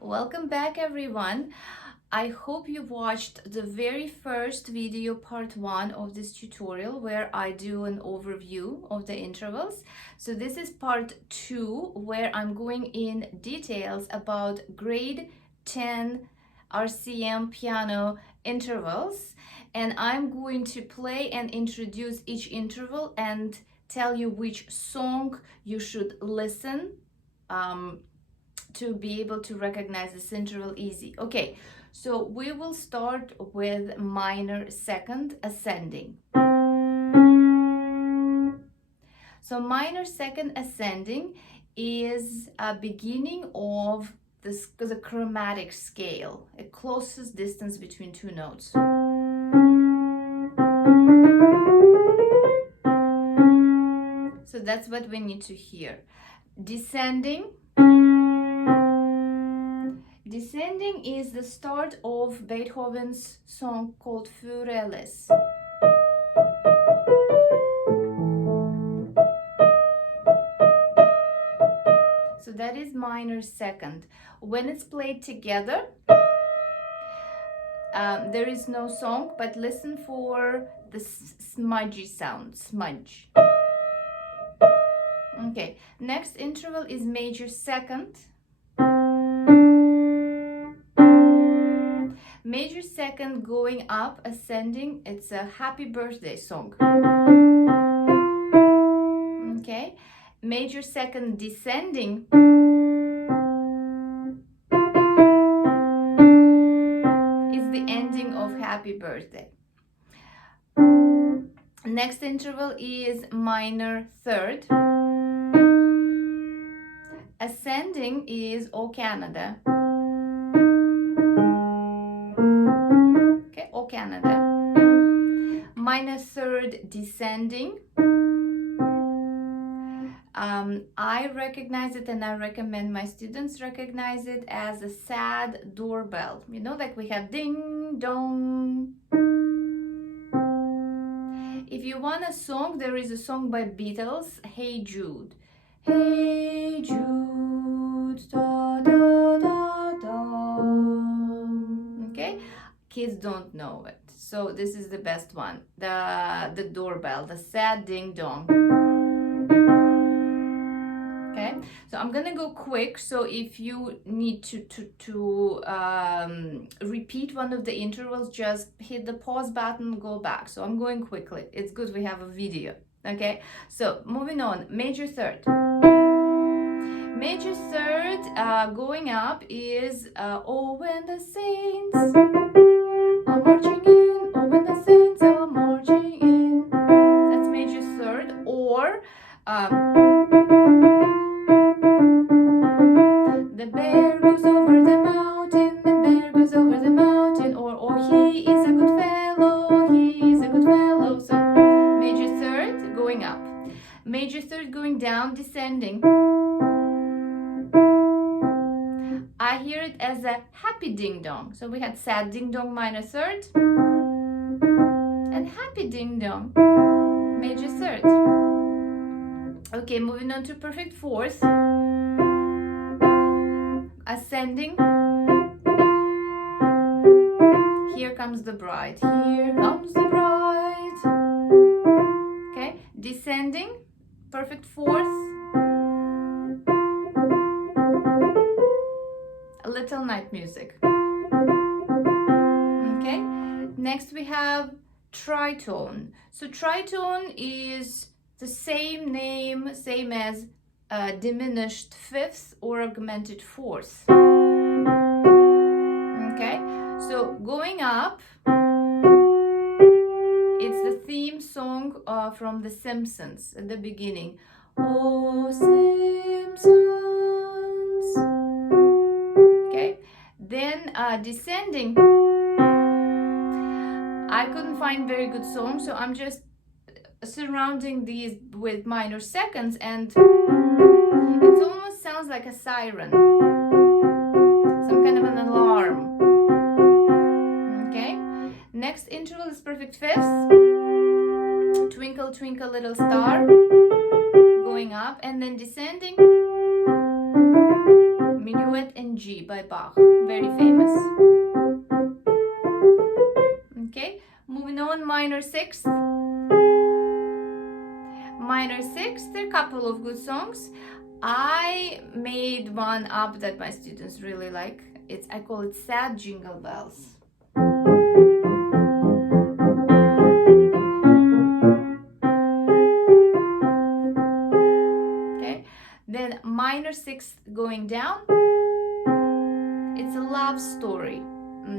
Welcome back, everyone. I hope you watched the very first video, part 1 of this tutorial, where I do an overview of the intervals. So this is part 2, where I'm going in details about grade 10 RCM piano intervals, and I'm going to play and introduce each interval and tell you which song you should listen to be able to recognize this interval easy. Okay, so we will start with minor second ascending. So minor second ascending is a beginning of the chromatic scale, a closest distance between two notes. So that's what we need to hear. Descending is the start of Beethoven's song called Für alles. So that is minor second. When it's played together, there is no song, but listen for the smudgy sound, smudge. Okay, next interval is major second. Major second going up, ascending, it's a happy birthday song. Okay, major second descending is the ending of happy birthday. Next interval is minor third. Ascending is O Canada. Okay, O Canada. Minor third descending. I recognize it, and I recommend my students recognize it as a sad doorbell. You know, like we have ding dong. If you want a song, there is a song by Beatles, Hey Jude. Hey Jude, da da da da. Okay, kids don't know it, so this is the best one. The doorbell, the sad ding dong. Okay, so I'm gonna go quick. So if you need to repeat one of the intervals, just hit the pause button, go back. So I'm going quickly. It's good we have a video. Okay, so moving on. Major third. Major third going up is Oh, when the saints are marching in, oh, when the saints are marching in. That's major third. Or the bear goes over the mountain, the bear goes over the mountain. Or he is a good fellow, he is a good fellow. So major third going up. Major third going down, descending. I hear it as a happy ding dong. So we had sad ding dong minor third and happy ding dong major third. Okay, moving on to perfect fourth. Ascending. Here comes the bride. Here comes the bride. Okay, descending. Perfect fourth. Little night music. Okay, next we have tritone. So tritone is the same name, same as diminished fifth or augmented fourth. Okay, so going up, it's the theme song from The Simpsons at the beginning. Oh, Simpsons. Okay, then descending. I couldn't find very good songs, so I'm just surrounding these with minor seconds, and it almost sounds like a siren, some kind of an alarm. Okay, next interval is perfect fifths. Twinkle twinkle little star going up, and then descending. Minuet in G by Bach, very famous. Okay, moving on, minor sixth. Minor sixth, there are a couple of good songs. I made one up that my students really like. I call it Sad Jingle Bells. Okay, then minor sixth going down. It's a love story.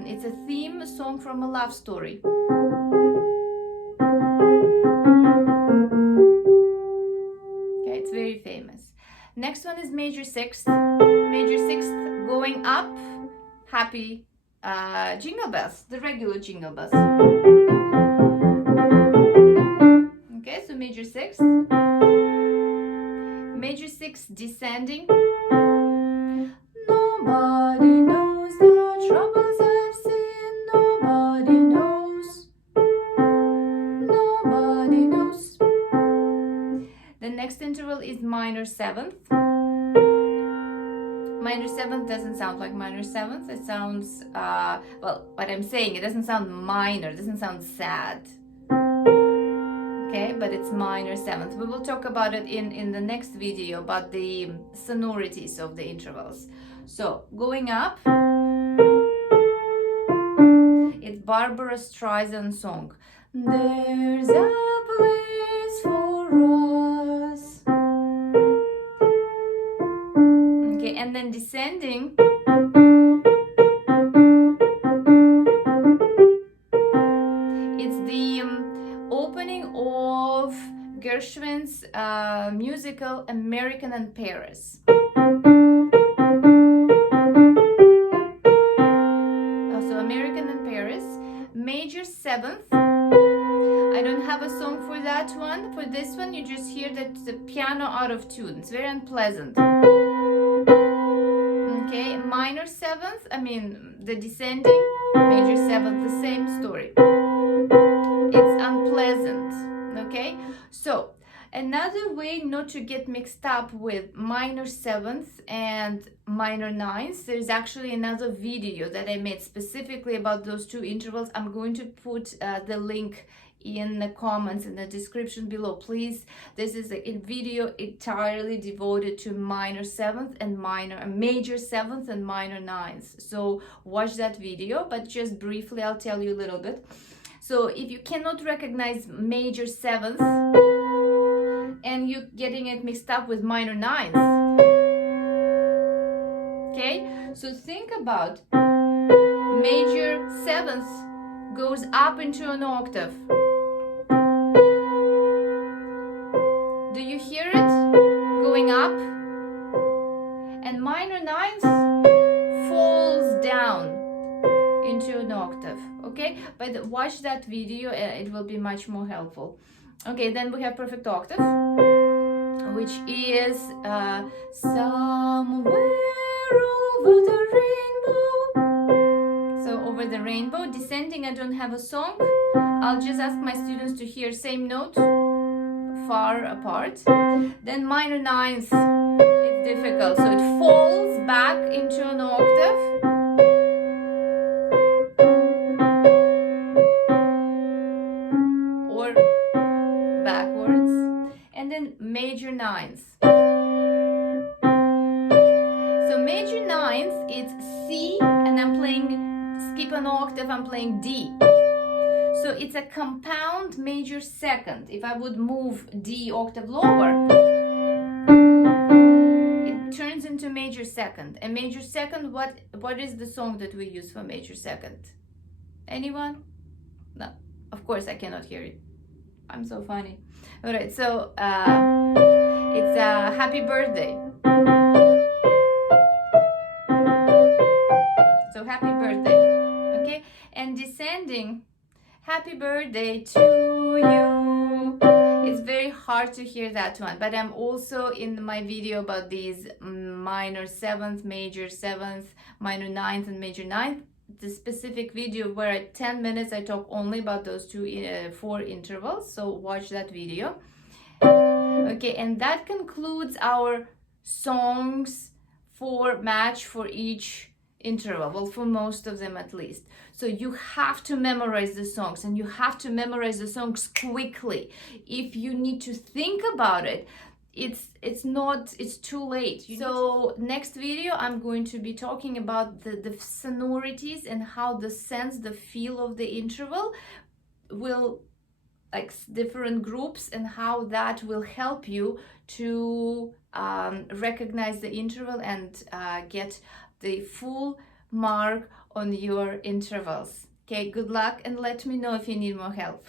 It's a theme song from a love story. Okay, it's very famous. Next one is major sixth. Major sixth going up. Happy jingle bells, the regular jingle bells. Okay, so major sixth. Major sixth descending. Nobody knows the troubles I've seen. Nobody knows. Nobody knows. The next interval is minor seventh. Minor seventh doesn't sound like minor seventh. It sounds, well, what I'm saying, it doesn't sound minor, it doesn't sound sad. Okay, but it's minor seventh. We will talk about it in the next video, about the sonorities of the intervals. So, going up, it's Barbara Streisand song. There's a place for us. Okay, and then descending, it's the opening of Gershwin's musical American in Paris. So American in Paris, major seventh. I don't have a song for that one. For this one, you just hear that the piano out of tune. It's very unpleasant. Okay, minor seventh, I mean the descending, major seventh, the same story. It's unpleasant. Okay, so another way not to get mixed up with minor seventh and minor ninth, there's actually another video that I made specifically about those two intervals. I'm going to put the link in the comments in the description below. Please, this is a video entirely devoted to minor seventh and major seventh and minor ninth. So watch that video, but just briefly I'll tell you a little bit. So if you cannot recognize major seventh and you're getting it mixed up with minor ninth, okay, so think about major seventh goes up into an octave. Do you hear it going up? And minor ninth falls down into an octave. Okay, but watch that video, it will be much more helpful. Okay, then we have perfect octave, which is somewhere over the rainbow. So over the rainbow, descending, I don't have a song. I'll just ask my students to hear same note, far apart. Then minor ninth, it's difficult, so it falls back into an octave. Or backwards. And then major ninth. So major ninth, it's C, and I'm playing, skip an octave, I'm playing D. So it's a compound major second. If I would move D octave lower, it turns into major second. And major second, what is the song that we use for major second? Anyone? No, of course I cannot hear it. I'm so funny. All right, so it's a Happy Birthday. So Happy Birthday, okay? And descending, Happy birthday to you. It's very hard to hear that one, but I'm also in my video about these minor seventh, major seventh, minor ninth, and major ninth. The specific video where at 10 minutes I talk only about those four intervals, so watch that video. Okay, and that concludes our songs 4 match for each interval, well, for most of them at least. So you have to memorize the songs, and you have to memorize the songs quickly. If you need to think about it, it's too late. So next video I'm going to be talking about the sonorities and how the sense, the feel of the interval will, like different groups, and how that will help you to recognize the interval and get the full mark on your intervals. Okay, good luck, and let me know if you need more help.